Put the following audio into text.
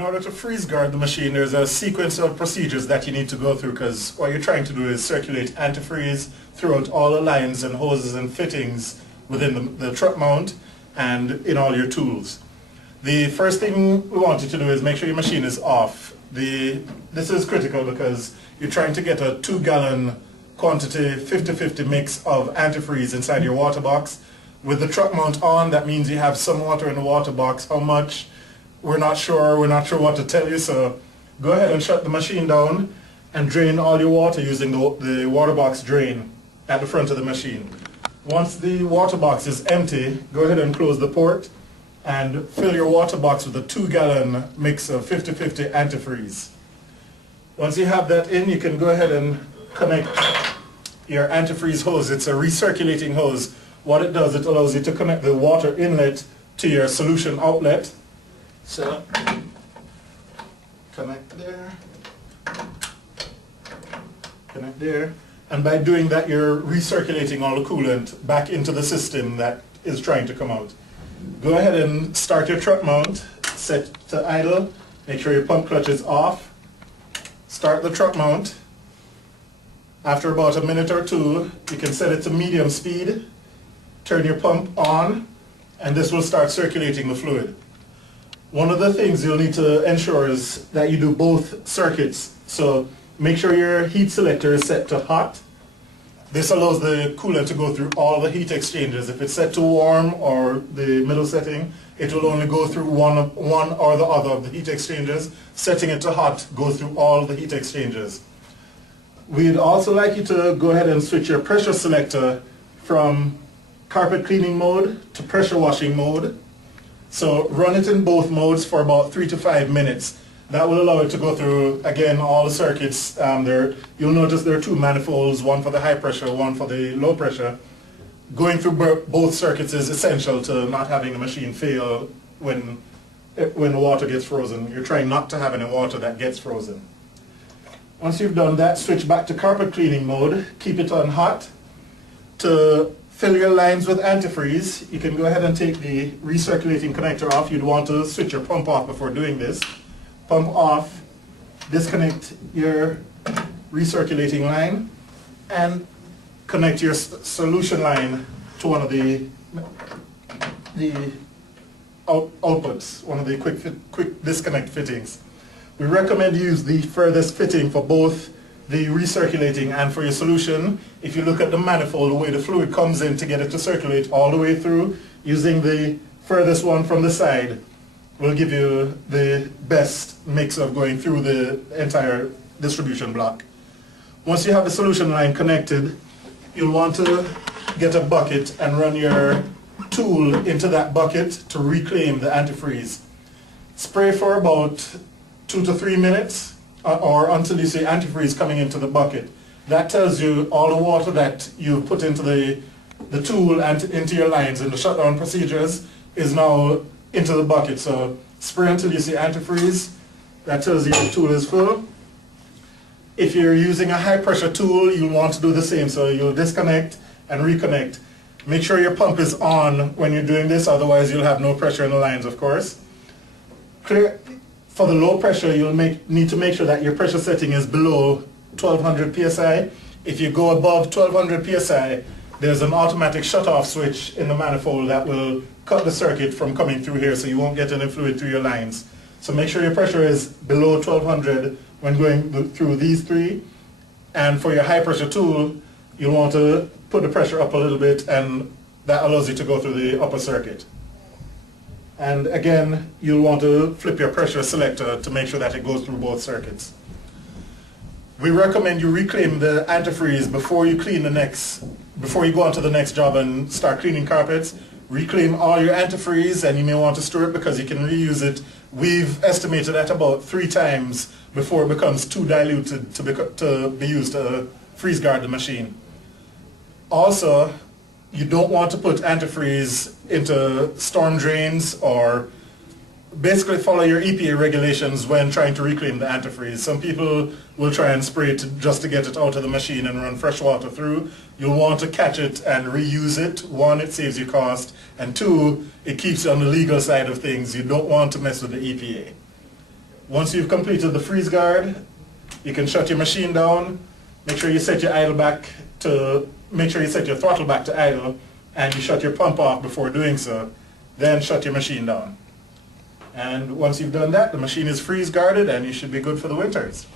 In order to freeze guard the machine, there's a sequence of procedures that you need to go through, because what you're trying to do is circulate antifreeze throughout all the lines and hoses and fittings within the truck mount and in all your tools. The first thing we want you to do is make sure your machine is off. This is critical because you're trying to get a 2-gallon quantity 50-50 mix of antifreeze inside your water box. With the truck mount on, that means you have some water in the water box. How much? We're not sure what to tell you, so go ahead and shut the machine down and drain all your water using the water box drain at the front of the machine. Once the water box is empty, go ahead and close the port and fill your water box with a 2-gallon mix of 50-50 antifreeze. Once you have that in, you can go ahead and connect your antifreeze hose. It's a recirculating hose. What it does, it allows you to connect the water inlet to your solution outlet. So, connect there, connect there, and by doing that you're recirculating all the coolant back into the system that is trying to come out. Go ahead and start your truck mount, set to idle, make sure your pump clutch is off, start the truck mount. After about a minute or two, you can set it to medium speed, turn your pump on, and this will start circulating the fluid. One of the things you'll need to ensure is that you do both circuits. So make sure your heat selector is set to hot. This allows the coolant to go through all the heat exchangers. If it's set to warm or the middle setting, it will only go through one or the other of the heat exchangers. Setting it to hot goes through all the heat exchangers. We'd also like you to go ahead and switch your pressure selector from carpet cleaning mode to pressure washing mode. So run it in both modes for about 3 to 5 minutes. That will allow it to go through, again, all the circuits. You'll notice there are 2 manifolds, one for the high pressure, one for the low pressure. Going through both circuits is essential to not having the machine fail when the water gets frozen. You're trying not to have any water that gets frozen. Once you've done that, switch back to carpet cleaning mode. Keep it on hot. To fill your lines with antifreeze, you can go ahead and take the recirculating connector off. You'd want to switch your pump off before doing this. Pump off, disconnect your recirculating line, and connect your solution line to one of the outputs, one of the quick disconnect fittings. We recommend you use the furthest fitting for both the recirculating and for your solution. If you look at the manifold, the way the fluid comes in to get it to circulate all the way through, using the furthest one from the side will give you the best mix of going through the entire distribution block. Once you have the solution line connected, you'll want to get a bucket and run your tool into that bucket to reclaim the antifreeze. Spray for about 2 to 3 minutes or until you see antifreeze coming into the bucket. That tells you all the water that you put into the tool and into your lines and the shutdown procedures is now into the bucket. So spray until you see antifreeze. That tells you the tool is full. If you're using a high pressure tool, you'll want to do the same. So you'll disconnect and reconnect. Make sure your pump is on when you're doing this, otherwise you'll have no pressure in the lines, of course. For the low pressure, you'll need to make sure that your pressure setting is below 1200 psi. If you go above 1200 psi, there's an automatic shut-off switch in the manifold that will cut the circuit from coming through here, so you won't get any fluid through your lines. So make sure your pressure is below 1200 when going through these 3. And for your high pressure tool, you'll want to put the pressure up a little bit, and that allows you to go through the upper circuit. And again, you'll want to flip your pressure selector to make sure that it goes through both circuits. We recommend you reclaim the antifreeze before you go on to the next job and start cleaning carpets. Reclaim all your antifreeze, and you may want to store it because you can reuse it. We've estimated at about 3 times before it becomes too diluted to be used to freeze guard the machine. Also, you don't want to put antifreeze into storm drains, or basically follow your EPA regulations when trying to reclaim the antifreeze. Some people will try and spray it just to get it out of the machine and run fresh water through. You'll want to catch it and reuse it. 1, it saves you cost, and 2, it keeps you on the legal side of things. You don't want to mess with the EPA. Once you've completed the freeze guard, you can shut your machine down. Make sure you set your throttle back to idle, and you shut your pump off before doing so. Then shut your machine down. And once you've done that, the machine is freeze guarded and you should be good for the winters.